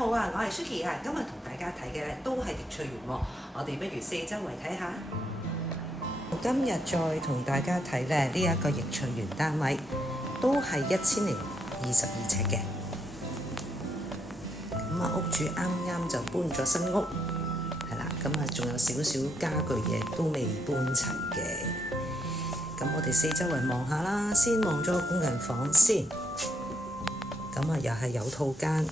好啊，我係 Suki 啊，今日同大家睇嘅咧都係滴翠園喎，我哋不如四周圍睇下。今日再同大家睇咧呢一個逸翠園單位，都係1022尺嘅。咁啊，屋主啱啱就搬咗新屋，係啦，咁啊仲有少少家具嘢都未搬齊嘅。咁我哋四周圍望下啦，先望咗個工人房先。咁啊，又係有套間。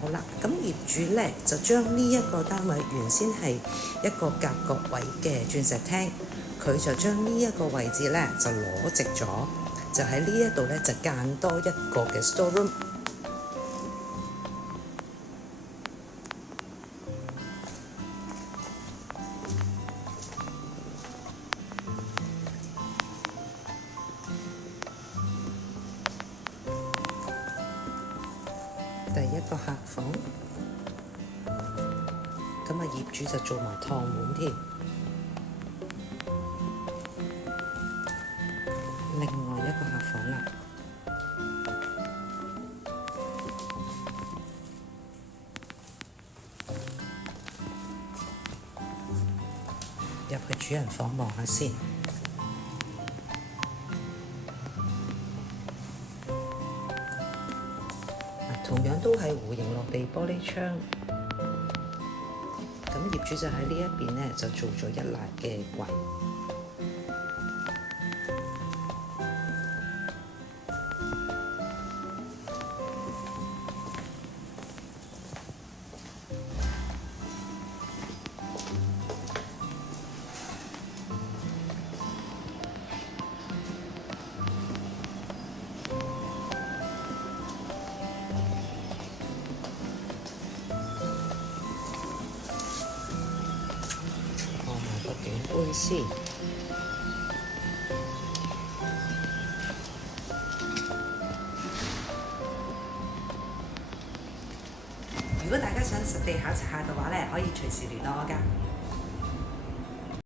好啦，咁業主咧就將呢一個單位原先係一個夾角位嘅鑽石廳，佢就將呢一個位置咧就攞直咗，就喺呢一度咧就間多一個嘅 storeroom。第一個客房，咁啊業主就做埋趟門添。另外一個客房啦，入去主人房望下先。同樣都係弧形落地玻璃窗，咁業主就喺呢一邊呢，就做咗一欄嘅櫃。景觀先。如果大家想實地考察下嘅話咧，可以隨時聯絡我㗎。